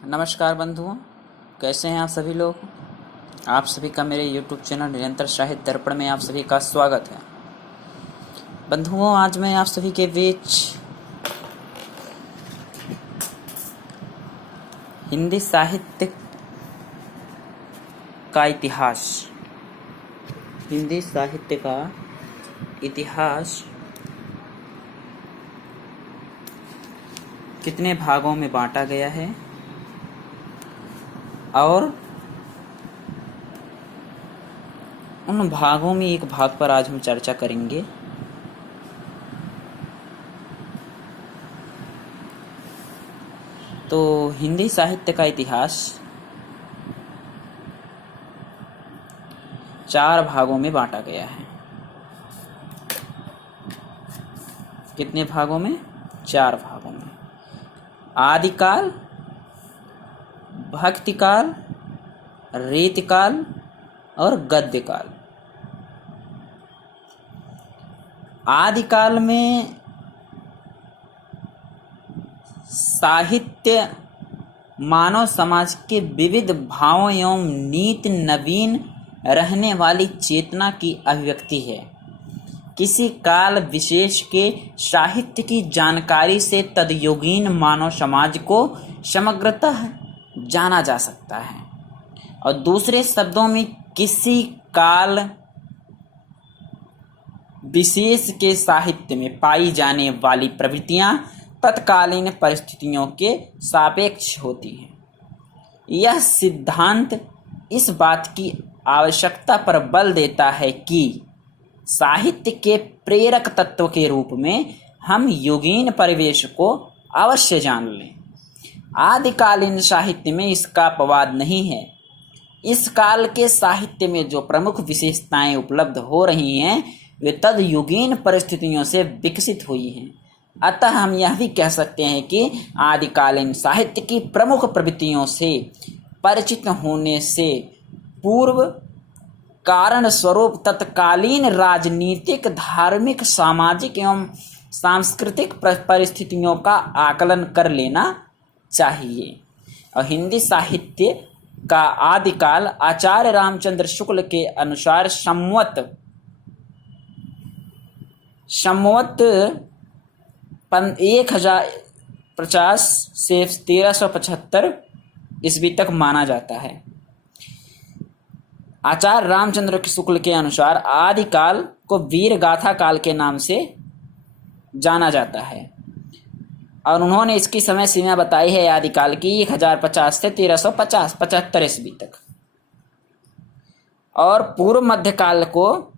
नमस्कार बंधुओं, कैसे हैं आप सभी लोग। आप सभी का मेरे YouTube चैनल निरंतर साहित्य दर्पण में आप सभी का स्वागत है। बंधुओं, आज मैं आप सभी के बीच हिंदी साहित्य का इतिहास, हिंदी साहित्य का इतिहास कितने भागों में बांटा गया है और उन भागों में एक भाग पर आज हम चर्चा करेंगे। तो हिंदी साहित्य का इतिहास 4 भागों में बांटा गया है। कितने भागों में? 4 भागों में। आदिकाल, भक्तिकाल, रीतिकाल और गद्यकाल। आदिकाल में साहित्य मानव समाज के विविध भावों एवं नीति नवीन रहने वाली चेतना की अभिव्यक्ति है। किसी काल विशेष के साहित्य की जानकारी से तदयुगीन मानव समाज को समग्रतः जाना जा सकता है और दूसरे शब्दों में किसी काल विशेष के साहित्य में पाई जाने वाली प्रवृत्तियां तत्कालीन परिस्थितियों के सापेक्ष होती हैं। यह सिद्धांत इस बात की आवश्यकता पर बल देता है कि साहित्य के प्रेरक तत्व के रूप में हम युगीन परिवेश को अवश्य जान लें। आदिकालीन साहित्य में इसका अपवाद नहीं है। इस काल के साहित्य में जो प्रमुख विशेषताएं उपलब्ध हो रही हैं वे तदयुगीन परिस्थितियों से विकसित हुई हैं। अतः हम यह भी कह सकते हैं कि आदिकालीन साहित्य की प्रमुख प्रवृत्तियों से परिचित होने से पूर्व कारण स्वरूप तत्कालीन राजनीतिक, धार्मिक, सामाजिक एवं सांस्कृतिक परिस्थितियों का आकलन कर लेना चाहिए। और हिंदी साहित्य का आदिकाल आचार्य रामचंद्र शुक्ल के अनुसार संवत 1050 से 1375 ईस्वी तक माना जाता है। आचार्य रामचंद्र शुक्ल के अनुसार आदिकाल को वीर गाथा काल के नाम से जाना जाता है और उन्होंने इसकी समय सीमा बताई है आदिकाल की 1050 से 1375 ईस्वी तक। और पूर्व मध्यकाल को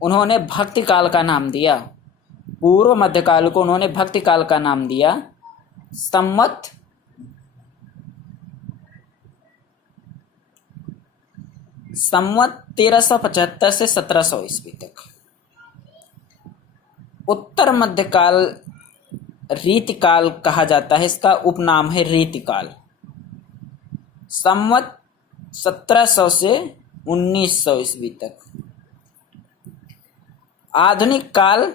उन्होंने भक्ति काल का नाम दिया। पूर्व मध्यकाल को उन्होंने भक्ति काल का नाम दिया। संवत 1375 से 1700 ईस्वी तक। उत्तर मध्यकाल रीतिकाल कहा जाता है, इसका उपनाम है रीतिकाल। संवत 1700 से 1900 ईस्वी तक। आधुनिक काल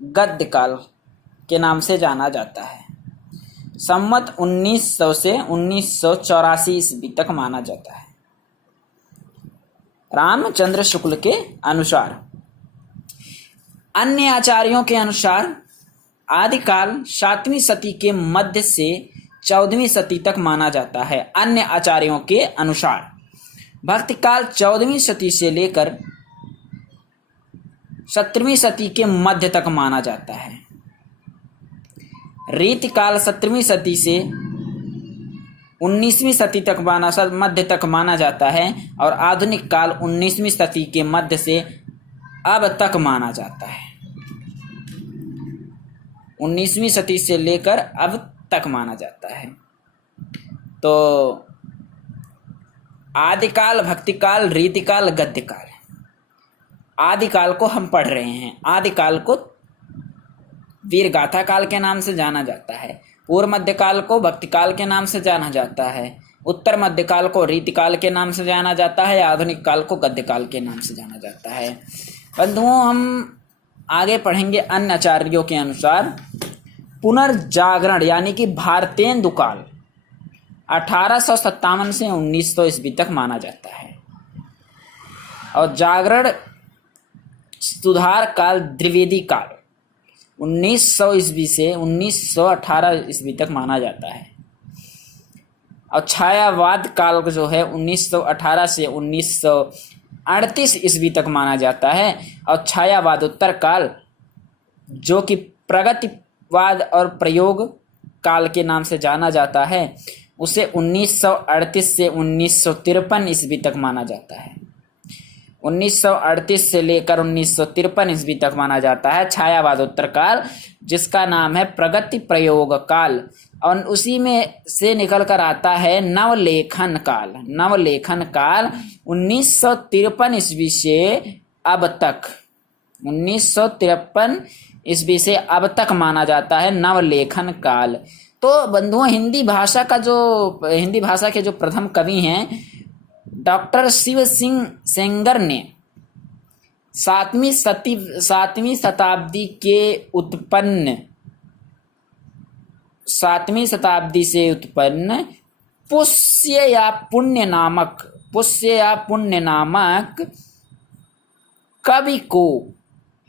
गद्य काल के नाम से जाना जाता है। संवत 1900 से 1984 ईस्वी तक माना जाता है। रामचंद्र शुक्ल के अनुसार। अन्य आचार्यों के अनुसार आदिकाल 7वीं सदी के मध्य से 14वीं सदी तक माना जाता है। अन्य आचार्यों के अनुसार भक्तिकाल 14वीं सदी से लेकर 17वीं सदी के मध्य तक माना जाता है। रीतिकाल 17वीं सदी से 19वीं सदी तक मध्य तक माना जाता है और आधुनिक काल 19वीं सदी के मध्य से अब तक माना जाता है। 19वीं सदी से लेकर अब तक माना जाता है। तो आदिकाल, भक्तिकाल, रीतिकाल, गद्यकाल। आदिकाल को हम पढ़ रहे हैं। आदिकाल को वीर गाथा काल के नाम से जाना जाता है। पूर्व मध्यकाल को भक्तिकाल के नाम से जाना जाता है। उत्तर मध्यकाल को रीतिकाल के नाम से जाना जाता है। आधुनिक काल को गद्यकाल के नाम से जाना जाता है। बंधुओं, हम आगे पढ़ेंगे अन्य आचार्यों के अनुसार पुनर्जागरण यानी कि भारतेंदु काल 1857 से 1900 ईस्वी तक माना जाता है। और जागरण सुधार काल द्विवेदी काल 1900 ईस्वी से 1918 ईस्वी तक माना जाता है। और छायावाद काल जो है 1918 से 1938 ईस्वी तक माना जाता है। और छायावादोत्तर काल जो कि प्रगतिवाद और प्रयोग काल के नाम से जाना जाता है उसे 1938 से 1953 ईस्वी तक माना जाता है। 1938 से लेकर 1953 ईस्वी तक माना जाता है छायावादोत्तर काल, जिसका नाम है प्रगति प्रयोग काल। और उसी में से निकल कर आता है नवलेखन काल। नवलेखन काल 1953 ईस्वी से अब तक 1953 ईस्वी से अब तक माना जाता है नवलेखन काल। तो बंधुओं, हिंदी भाषा के जो प्रथम कवि हैं डॉक्टर शिव सिंह सेंगर ने 7वीं शताब्दी से उत्पन्न पुष्य या पुण्य नामक कवि को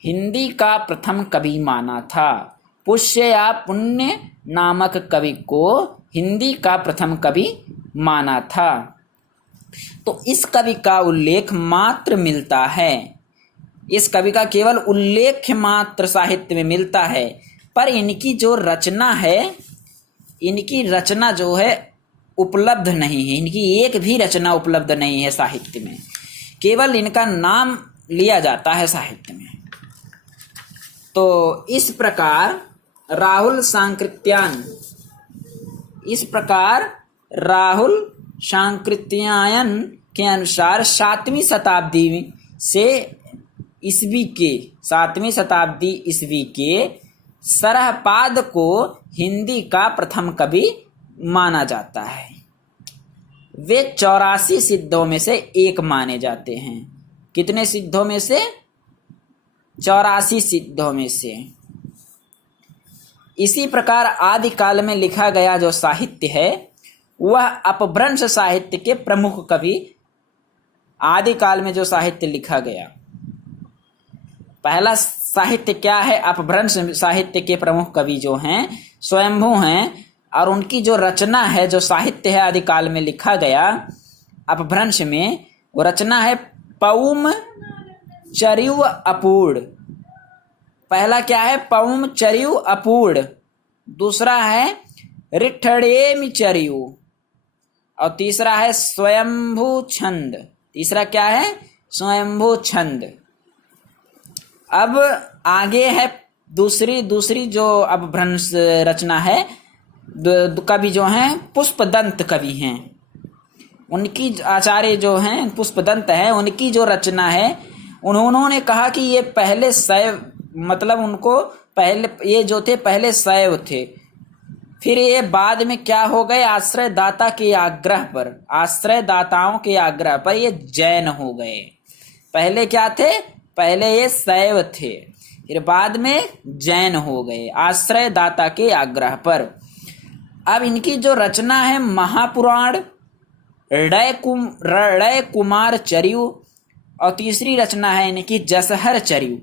हिंदी का प्रथम कवि माना था। पुष्य या पुण्य नामक कवि को हिंदी का प्रथम कवि माना था। तो इस कवि का उल्लेख मात्र मिलता है, इस कवि का केवल उल्लेख मात्र साहित्य में मिलता है, पर इनकी जो रचना है, इनकी रचना जो है उपलब्ध नहीं है। इनकी एक भी रचना उपलब्ध नहीं है साहित्य में, केवल इनका नाम लिया जाता है साहित्य में। तो इस प्रकार राहुल सांकृत्यायन के अनुसार 7वीं शताब्दी ईस्वी के सरहपाद को हिंदी का प्रथम कवि माना जाता है। वे 84 सिद्धों में से एक माने जाते हैं। कितने सिद्धों में से? 84 सिद्धों में से। इसी प्रकार आदिकाल में लिखा गया जो साहित्य है वह अपभ्रंश साहित्य के प्रमुख कवि, आदिकाल में जो साहित्य लिखा गया, पहला साहित्य क्या है? अपभ्रंश साहित्य के प्रमुख कवि जो हैं स्वयंभू हैं, और उनकी जो रचना है, जो साहित्य है आदिकाल में लिखा गया अपभ्रंश में, वो रचना है पौम चर्यु अपूर्ण। पहला क्या है? पौम चर्यु अपूर्ण। दूसरा है रिठड़ेमि चर्यु, और तीसरा है स्वयंभू छंद। तीसरा क्या है? स्वयंभू छंद। अब आगे है दूसरी जो अपभ्रंश रचना है, कवि जो हैं पुष्पदंत कवि हैं, उनकी आचार्य जो हैं पुष्पदंत है, उनकी जो रचना है, उन्होंने कहा कि ये पहले शैव, मतलब उनको पहले ये जो थे पहले शैव थे, फिर ये बाद में क्या हो गए? आश्रयदाताओं के आग्रह पर ये जैन हो गए। पहले क्या थे? पहले ये शैव थे, फिर बाद में जैन हो गए आश्रयदाता के आग्रह पर। अब इनकी जो रचना है महापुराण, रड़य कुमार चर्यु, और तीसरी रचना है इनकी जसहर चर्यु।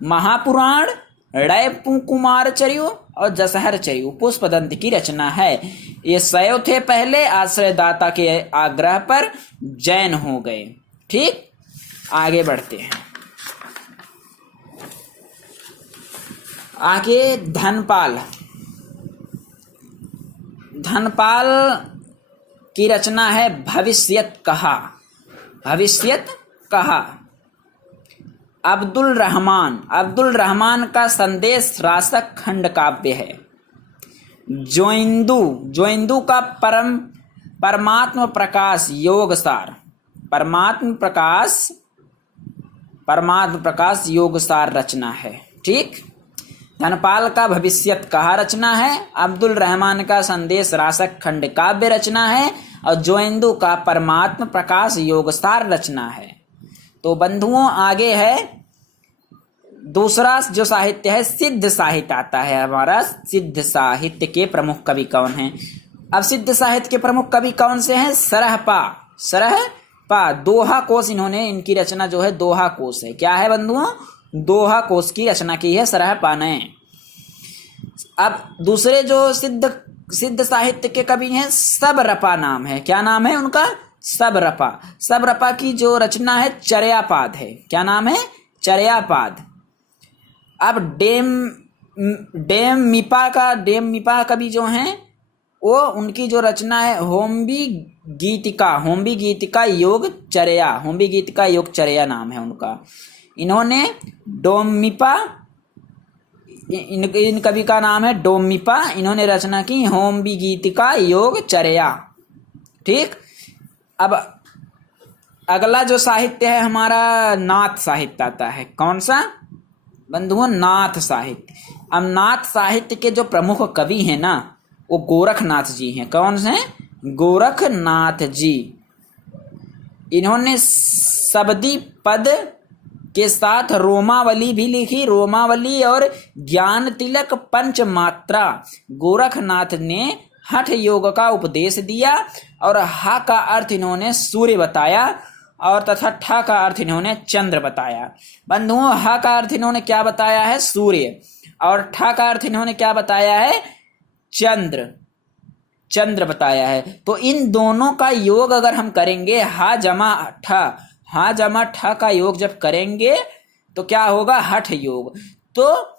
महापुराण, रड़य कुमार चर्यु और जसहर चर्यु पुष्पदंत की रचना है। ये शैव थे पहले, आश्रयदाता के आग्रह पर जैन हो गए। ठीक, आगे बढ़ते हैं। आगे धनपाल की रचना है भविष्यत कहा। अब्दुल रहमान का संदेश रासक खंड काव्य है। जोइंदू का परमात्म प्रकाश योगसार, परमात्म प्रकाश योगसार रचना है। ठीक, धनपाल का भविष्यत कहा रचना है, अब्दुल रहमान का संदेश रासक खंड काव्य रचना है, और जोइंदू का परमात्म प्रकाश योगसार रचना है। तो बंधुओं, आगे है दूसरा जो साहित्य है सिद्ध साहित्य आता है हमारा। सिद्ध साहित्य के प्रमुख कवि कौन हैं? अब सिद्ध साहित्य के प्रमुख कवि कौन से हैं? सरहपा दोहा कोश, इन्होंने इनकी रचना जो है दोहा कोश है। क्या है बंधुओं? दोहा कोश की रचना की है सरहपा ने। अब दूसरे जो सिद्ध साहित्य के कवि हैं सबरपा नाम है। क्या नाम है उनका? सबरपा की जो रचना है चर्यापाद है। क्या नाम है? चर्यापाद। अब डेममिपा कवि जो हैं वो उनकी जो रचना है होम्बी गीतिका योग चर्या नाम है उनका। इन्होंने डोमिपा, इन कवि का नाम है डोमिपा, इन्होंने रचना की होम्बी गीतिका योग चर्या। ठीक। अब अगला जो साहित्य है हमारा नाथ साहित्य आता है। कौन सा बंधुओं? नाथ साहित्य। अब नाथ साहित्य के जो प्रमुख कवि हैं ना वो गोरखनाथ जी हैं। कौन से? गोरखनाथ जी। इन्होंने शबदी पद के साथ रोमावली भी लिखी, रोमावली और ज्ञान तिलक पंचमात्रा। गोरखनाथ ने हठ योग का उपदेश दिया और हा का अर्थ इन्होंने सूर्य बताया और तथा ठा का अर्थ इन्होंने चंद्र बताया। बंधुओं हा का अर्थ इन्होंने क्या बताया है? सूर्य। और ठा का अर्थ इन्होंने क्या बताया है? चंद्र बताया है। तो इन दोनों का योग अगर हम करेंगे हा जमा ठा का योग जब करेंगे तो क्या होगा? हठ योग। तो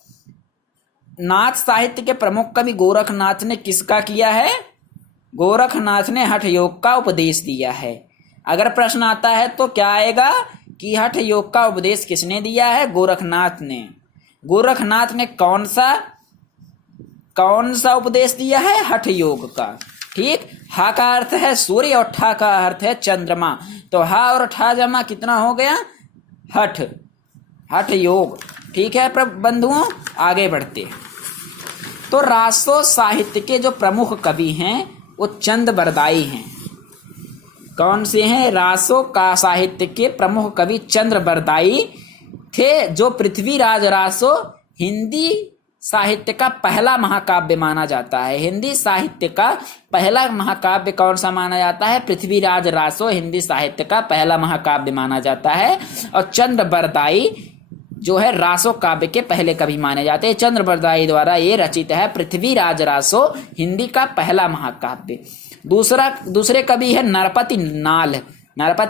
नाथ साहित्य के प्रमुख कवि गोरखनाथ ने किसका किया है? गोरखनाथ ने हठ योग का उपदेश दिया है। अगर प्रश्न आता है तो क्या आएगा कि हठ योग का उपदेश किसने दिया है? गोरखनाथ ने। गोरखनाथ ने कौन सा उपदेश दिया है? हठ योग का। ठीक। हा का अर्थ है सूर्य और ठा का अर्थ है चंद्रमा। तो हा और ठा जमा कितना हो गया? हठ योग। ठीक है बंधुओं, आगे बढ़ते। तो रासो साहित्य के जो प्रमुख कवि हैं वो चंद बरदाई हैं। कौन से हैं? रासो का साहित्य के प्रमुख कवि चंद्र बरदाई थे, जो पृथ्वीराज रासो हिंदी साहित्य का पहला महाकाव्य माना जाता है। हिंदी साहित्य का पहला महाकाव्य कौन सा माना जाता है? पृथ्वीराज रासो हिंदी साहित्य का पहला महाकाव्य माना जाता है। और चंद्र बरदाई जो है रासो काव्य के पहले कवि माने जाते हैं। चंद्र बरदाई द्वारा ये रचित है पृथ्वीराज रासो हिंदी का पहला महाकाव्य। दूसरे कवि है नरपति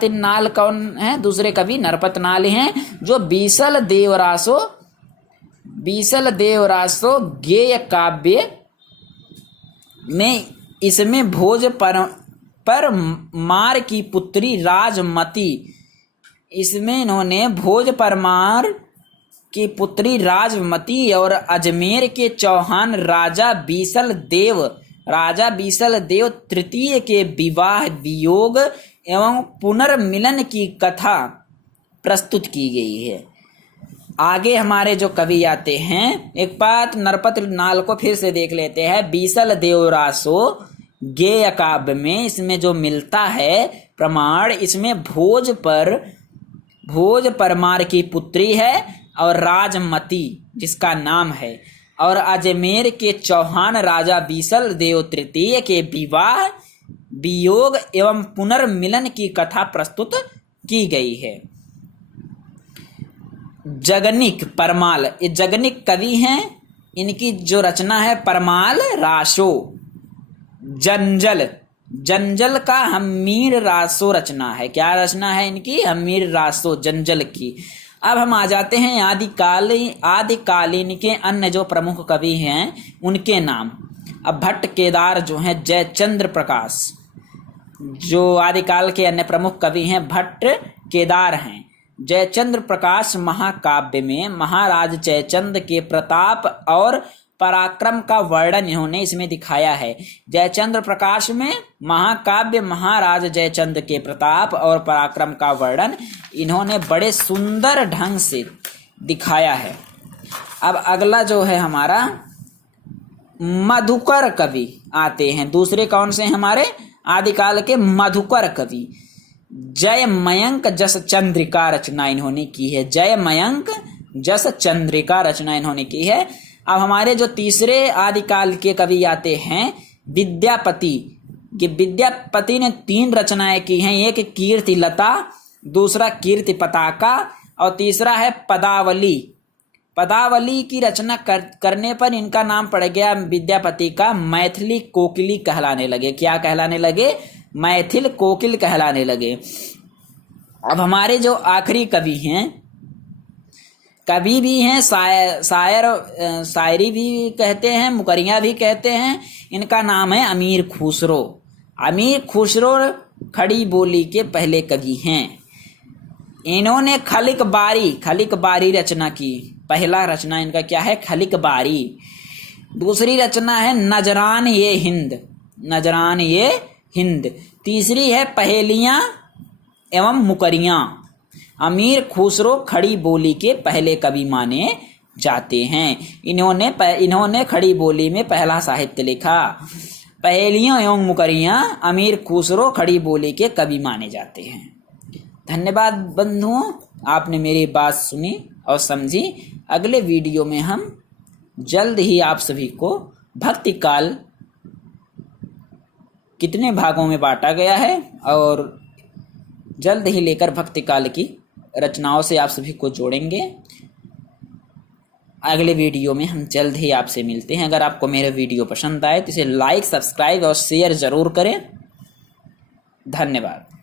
नाल कौन है? दूसरे कवि नरपत नाल हैं, जो बीसल देवरासो गेय काव्य में इसमें भोज पर मार की पुत्री राजमती, इसमें इन्होंने भोज परमार की पुत्री राजमती और अजमेर के चौहान राजा बीसल देव तृतीय के विवाह वियोग एवं पुनर्मिलन की कथा प्रस्तुत की गई है। आगे हमारे जो कवि आते हैं, एक बात नरपत नाल को फिर से देख लेते हैं। बीसल देवरासो गेय काव्य में इसमें जो मिलता है प्रमाण, इसमें भोज परमार की पुत्री है और राजमती जिसका नाम है, और अजमेर के चौहान राजा बीसल देव तृतीय के विवाह वियोग एवं पुनर्मिलन की कथा प्रस्तुत की गई है। जगनिक परमाल, ये जगनिक कवि हैं। इनकी जो रचना है परमाल रासो। जंजल का हमीर रासो रचना है। क्या रचना है इनकी? हमीर रासो जंजल की। अब हम आ जाते हैं आदिकालीन के अन्य जो प्रमुख कवि हैं उनके नाम। अब भट्ट केदार जो हैं, जयचंद्र प्रकाश, जो आदिकाल के अन्य प्रमुख कवि हैं भट्ट केदार हैं। जयचंद्र प्रकाश महाकाव्य में महाराज जयचंद के प्रताप और पराक्रम का वर्णन इन्होंने इसमें दिखाया है। जयचंद्र प्रकाश में महाकाव्य महाराज जयचंद के प्रताप और पराक्रम का वर्णन इन्होंने बड़े सुंदर ढंग से दिखाया है। अब अगला जो है हमारा मधुकर कवि आते हैं। दूसरे कौन से हमारे? आदिकाल के मधुकर कवि। जय मयंक जस चंद्रिका रचना इन्होंने की है। जय मयंक जस चंद्रिका रचना इन्होंने की है। अब हमारे जो तीसरे आदिकाल के कवि आते हैं विद्यापति, ये विद्यापति ने 3 रचनाएं की हैं। एक कीर्ति लता, दूसरा कीर्ति पताका और तीसरा है पदावली। पदावली की रचना करने पर इनका नाम पड़ गया विद्यापति का मैथिली कोकिली कहलाने लगे। क्या कहलाने लगे? मैथिल कोकिल कहलाने लगे। अब हमारे जो आखिरी कवि हैं, कवि भी हैं, शायरी भी कहते हैं, मुकरियाँ भी कहते हैं। इनका नाम है अमीर खुसरो। अमीर खुसरो खड़ी बोली के पहले कवि हैं। इन्होंने खलिक बारी रचना की। पहला रचना इनका क्या है? खलिक बारी। दूसरी रचना है नजरान ये हिंद। तीसरी है पहेलियां एवं मुकरियां। अमीर खुसरो खड़ी बोली के पहले कवि माने जाते हैं। इन्होंने खड़ी बोली में पहला साहित्य लिखा। पहेलियां एवं मुकरियां अमीर खुसरो खड़ी बोली के कवि माने जाते हैं। धन्यवाद बंधुओं, आपने मेरी बात सुनी और समझी। अगले वीडियो में हम जल्द ही आप सभी को भक्ति काल कितने भागों में बांटा गया है और जल्द ही लेकर भक्ति काल की रचनाओं से आप सभी को जोड़ेंगे। अगले वीडियो में हम जल्द ही आपसे मिलते हैं। अगर आपको मेरा वीडियो पसंद आए तो इसे लाइक, सब्सक्राइब और शेयर जरूर करें। धन्यवाद।